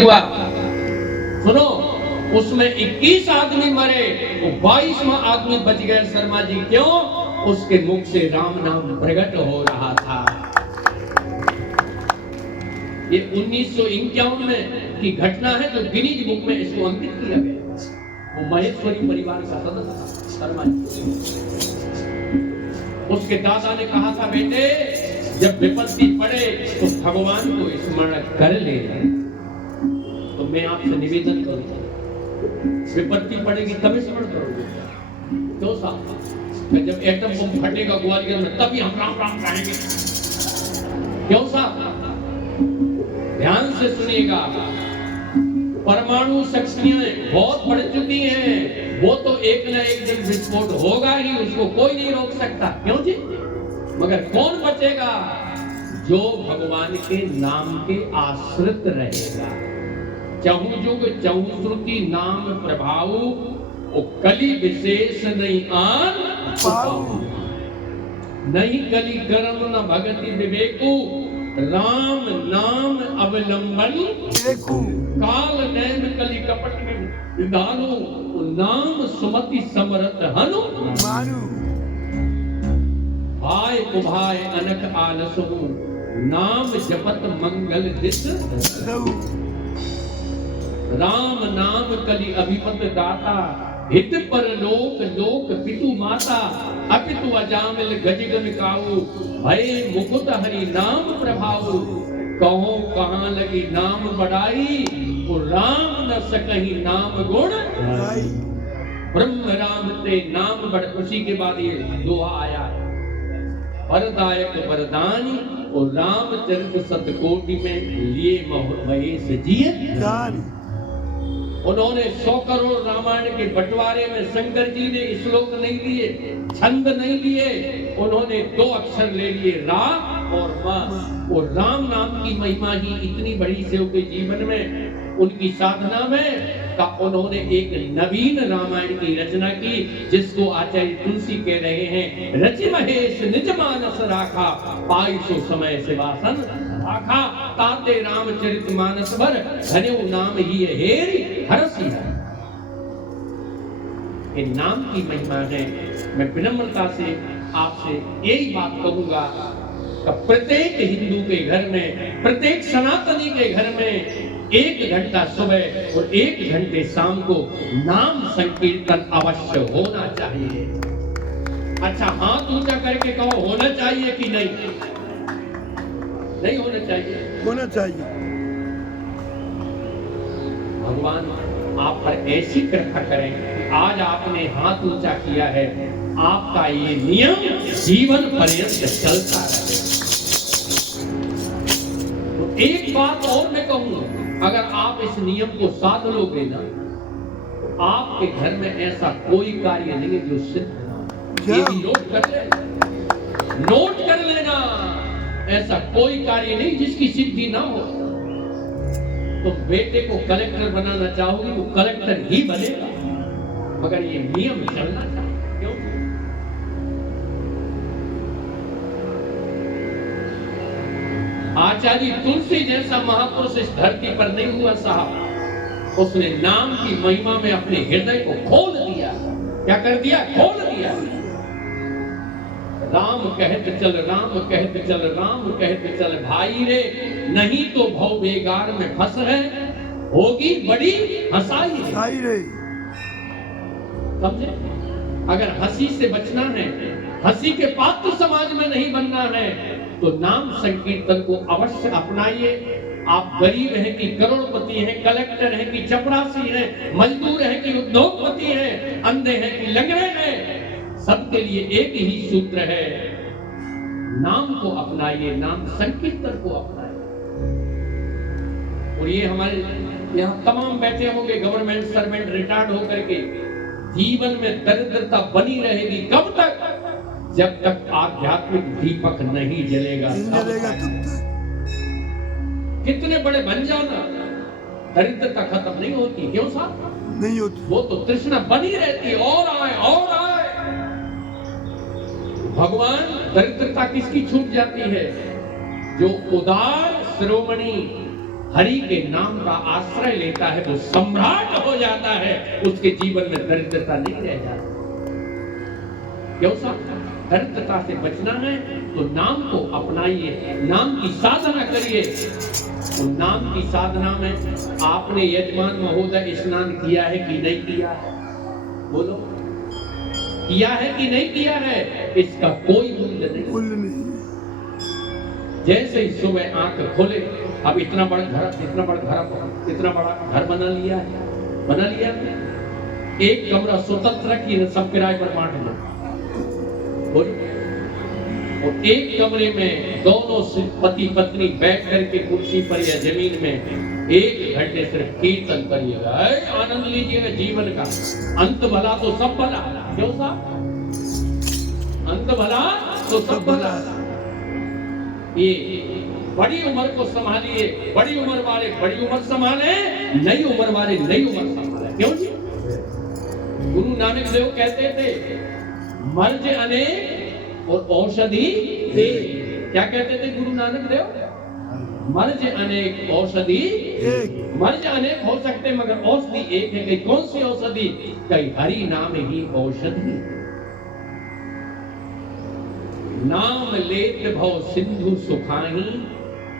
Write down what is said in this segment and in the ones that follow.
हुआ। सुनो, उसमें 21 आदमी मरे, वो 22वां आदमी बच गए शर्मा जी। क्यों? उसके मुख से राम नाम प्रकट हो रहा था। ये 1951 में की घटना है, जो गिनीज बुक में इसको अंकित किया गया। वो महेश्वरी परिवार का सदस्य था शर्मा जी। उसके दादा ने कहा था, बेटे जब विपत्ति पड़े तो भगवान को स्मरण कर ले। तो मैं आपसे निवेदन करूंगा, विपत्ति पड़ेगी तभी स्मरण करोगे। क्यों साहब? जब एटम बम फटेगा ग्वालियर में तभी हम राम राम कहेंगे। क्यों साहब? ध्यान से सुनिएगा, परमाणु शक्तियां बहुत बढ़ चुकी हैं, वो तो एक न एक दिन विस्फोट होगा ही, उसको कोई नहीं रोक सकता। क्यों जी? मगर कौन बचेगा? जो भगवान के नाम के आश्रित रहेगा। चहु जुग चहु श्रुति नाम प्रभाव, वो कली विशेष नहीं आन पाऊ। नहीं कली कर्म न भगति विवेकु, राम नाम अवलंबन देखू। काल नैन कली कपट विधानु, नाम सुमति समरथ हनु मानु। भाई उभाय अनक आलसु, नाम जपत मंगल दिस रहु। राम नाम कली अभिपत दाता, हित पर लोक लोक पितु माता। अपितु अजामिल गजगन काऊ, भय मुकुट हरि नाम प्रभाऊ। कहो कहाँ लगी नाम बढ़ाई, वो राम न सकही नाम गुण। ब्रह्म राम ते नाम बढ़। उसी के बाद ये दोहा आया है, वरदायक वरदानी और रामचरित सतकोटि में लिए महेश जिय। उन्होंने 100 करोड़ रामायण के बंटवारे में शंकर जी ने श्लोक नहीं लिए, छंद नहीं लिए, उन्होंने 2 अक्षर ले लिए, रा और मा। और राम नाम की महिमा ही इतनी बड़ी से उनके जीवन में, उनकी साधना में, का उन्होंने एक नवीन रामायण की रचना की, जिसको आचार्य तुलसी कह रहे हैं, रचि महेश निज मानस राखा, पाई सो समय सिवासन राखा। ताते रामचरित मानस भर, धन्यो नाम ही हेरि हरसि है। इन नाम की महिमा है। मैं विनम्रता से आपसे यही बात कहूंगा कि प्रत्येक हिंदू के घर में, प्रत्येक सनातनी के घर में 1 घंटा सुबह और 1 घंटे शाम को नाम संकीर्तन अवश्य होना चाहिए। अच्छा, हाथ ऊंचा करके कहो, होना चाहिए कि नहीं? नहीं होना चाहिए? होना चाहिए। भगवान आप पर ऐसी कृपा करें कि आज आपने हाथ ऊंचा किया है, आपका ये नियम जीवन पर्यंत चलता रहे। तो एक बात और मैं कहूंगा, अगर आप इस नियम को साध लोगे ना, तो आपके घर में ऐसा कोई कार्य नहीं है जो सिद्ध ना हो। ये भी नोट कर लेना, नोट कर लेना, ऐसा कोई कार्य नहीं जिसकी सिद्धि ना हो। तो बेटे को कलेक्टर बनाना चाहोगी तो कलेक्टर ही बनेगा, मगर ये नियम चलना चाहिए। क्यों? आचार्य तुलसी जैसा महापुरुष इस धरती पर नहीं हुआ साहब। उसने नाम की महिमा में अपने हृदय को खोल दिया। क्या कर दिया? खोल दिया। राम कहत चल, राम कहत चल, राम कहत चल भाई रे, नहीं तो भव बेगार में फंस है, होगी बड़ी हंसाई रे। समझे? अगर हंसी से बचना है, हंसी के पात्र समाज में नहीं बनना है, तो नाम संकीर्तन को अवश्य अपनाइए। आप गरीब हैं कि करोड़पति हैं, कलेक्टर हैं कि चपरासी हैं, मजदूर हैं कि उद्योगपति हैं, अंधे हैं कि लंगड़े हैं, सबके लिए एक ही सूत्र है, नाम को अपनाइए, नाम संकीर्तन को अपनाइए। और ये हमारे यहाँ तमाम बैठे होंगे गवर्नमेंट सर्वेंट, रिटायर्ड होकर के, जीवन में दरिद्रता बनी रहेगी। कब तक? जब तक आध्यात्मिक दीपक नहीं जलेगा। कितने बड़े बन जाना, दरिद्रता खत्म नहीं होती। क्यों साहब? नहीं होती। वो तो तृष्णा बनी रहती, और आए और आए। भगवान, दरिद्रता किसकी छूट जाती है? जो उदार श्रोमणी हरि के नाम का आश्रय लेता है वो सम्राट हो जाता है, उसके जीवन में दरिद्रता नहीं रह जाती। क्यों साहब? दरिद्रता से बचना है तो नाम को अपनाइए, नाम की साधना करिए। तो नाम की साधना में आपने यजमान महोदय स्नान किया है कि नहीं किया है? बोलो, किया है कि नहीं किया है? इसका कोई मूल्य नहीं। जैसे ही सुबह आंख खोले, अब इतना बड़ा घर बना लिया है, एक कमरा स्वतंत्र रखिए, सब किराए पर बांट लो। और एक कमरे में दोनों पति पत्नी बैठ करके कुर्सी पर या जमीन में 1 घंटे सिर्फ कीर्तन करिएगा, आनंद लीजिएगा जीवन का। अंत भला तो सब भला। क्यों साहब? अंत भला तो सब भला। ये बड़ी उम्र को संभालिए, बड़ी उम्र वाले बड़ी उम्र संभाले, नई उम्र वाले नई उम्र संभाले। क्यों जी? गुरु नानक देव कहते थे मर्ज अनेक और औषधि एक। क्या कहते थे गुरु नानक देव? मर्ज अनेक औषधि एक। मर्ज अनेक हो सकते मगर औषधि एक है। कि कौन सी औषधि? कई हरि नाम ही औषधि। नाम लेत भव सिंधु सुखाही,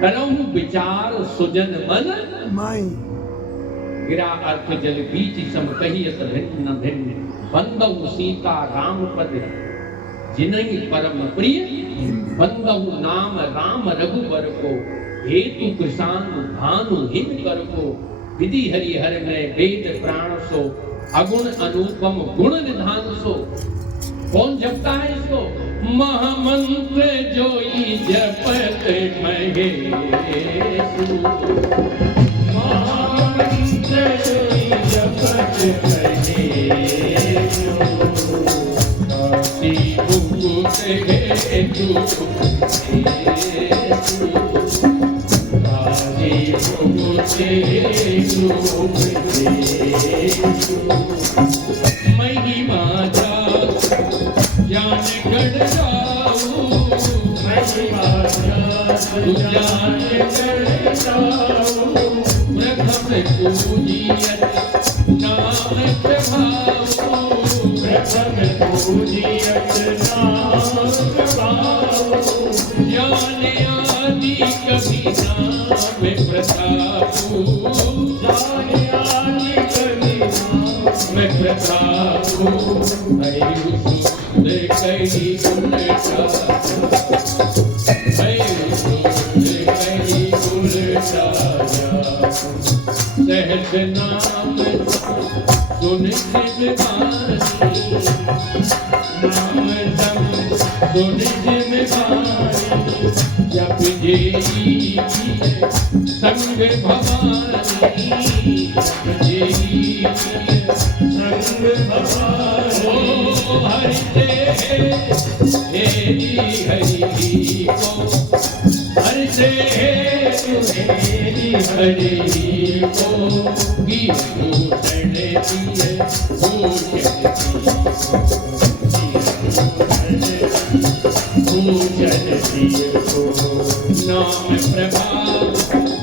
करहु विचार सुजन मन माई। गिरा अर्थ जल बीच सम कहियत भिन्न भिन्न, बंदहु सीता राम पद जिनहि परम प्रिय। बंदहु नाम राम रघुबर को, हेतु किसान भानु हिम कर को। विधि हरिहर में वेद प्राण सो, अगुण अनुपम गुण निधान सो। कौन जपता है इसको? महामंत्र जोई जपत महेशु, महामंत्र जोई जपत महेशु। काशी भूत हेतु हेतु, काशी भूत हेतु हेतु। महिमा ज्ञान गढ़ जाऊं, महिमा ज्ञान गढ़ जाऊं। प्रथम पूजियत नाम प्रभाऊ, प्रथम पूजियत नाम प्रभाऊ। ज्ञान आदि कभी नाम प्रतापू, ज्ञान आदि कभी नाम प्रतापू। कहीं उल्टा, कहीं उल्टा सहज नाम सुन जिम्मेदारी, नाम सुन जिम्मेदारी। जब जी संग भवानी, जब जी संग भवानी। हरि हरि को, हरि से हरि हरि को। भूषण दिए, भूषण दिए को। नाम प्रभाव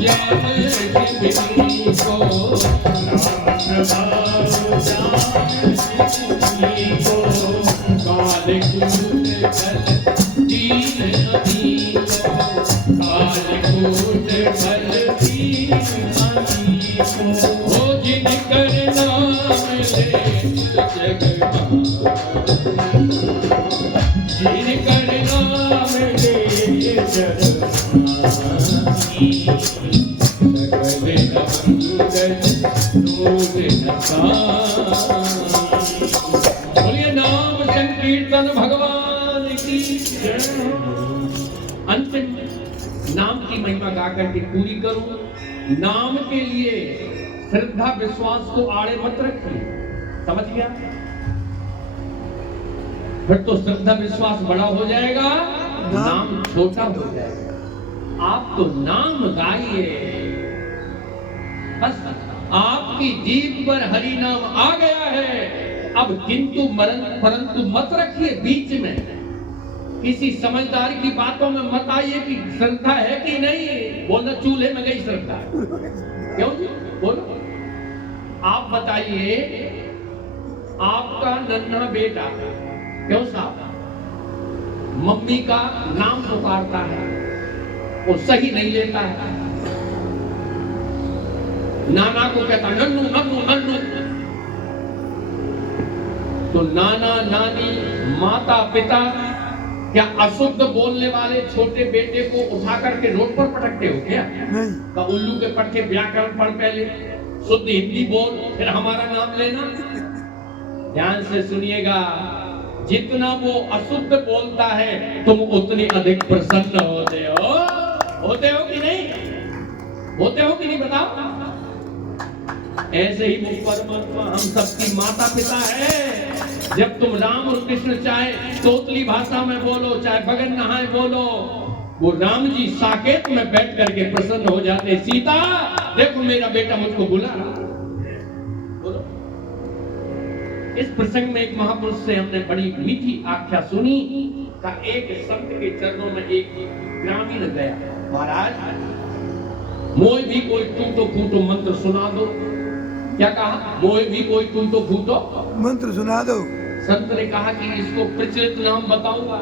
ज्ञान शिवनी को, नाम प्रभाव ज्ञान शिवनी को। काल कूट फल दीन अधीन को, काल कूट फल दीन अधीन को। हो जिन कर नाम ले जगमानी, जिन कर नाम ले जगमानी। सकल अमंगल रोग न बोलिए नाम संकीर्तन भगवान की। अंतिम नाम की महिमा गाकर के पूरी करूं। नाम के लिए श्रद्धा विश्वास को आड़े मत रखिए। समझ गया? फिर तो श्रद्धा विश्वास बड़ा हो जाएगा, नाम छोटा हो जाएगा। आप तो नाम गाइए, बस आपकी जीभ पर हरि नाम आ गया है। अब किंतु परंतु मत रखिए बीच में, किसी समझदार की बातों में मत आइए कि श्रद्धा है कि नहीं। बोलना चूल्हे में गई श्रद्धा है। क्यों जी? बोलो। आप बताइए, आपका नन्हा बेटा क्यों साहब मम्मी का नाम पुकारता है, वो सही नहीं लेता है, नाना को कहता नन्नू नन्नू नन्नू। तो नाना नानी माता पिता क्या अशुद्ध बोलने वाले छोटे बेटे को उठा करके रोड पर पटकते हो क्या? का उल्लू के पटके व्याकरण पढ़, पहले शुद्ध हिंदी बोल, फिर हमारा नाम लेना। ध्यान से सुनिएगा, जितना वो अशुद्ध बोलता है तुम उतनी अधिक प्रसन्न होते हो। होते हो कि नहीं? होते हो कि नहीं बताओ? ऐसे ही वो परमात्मा हम सबकी माता पिता है। जब तुम राम और कृष्ण चाहे तोतली भाषा में बोलो, चाहे बगन नहाए बोलो, वो राम जी साकेत में बैठ करके प्रसन्न हो जाते। सीता देखो मेरा बेटा मुझको बुला रहा। बोलो। इस प्रसंग में एक महापुरुष से हमने बड़ी मीठी आख्या सुनी का एक संत के चरणों में एक ग्रामीण गया, महाराज मोए भी कोई टूटो फूटो मंत्र सुना दो। क्या कहा? मोए भी कोई टूटो फूटो मंत्र सुना दो। संत ने कहा कि इसको प्रचलित नाम बताऊंगा।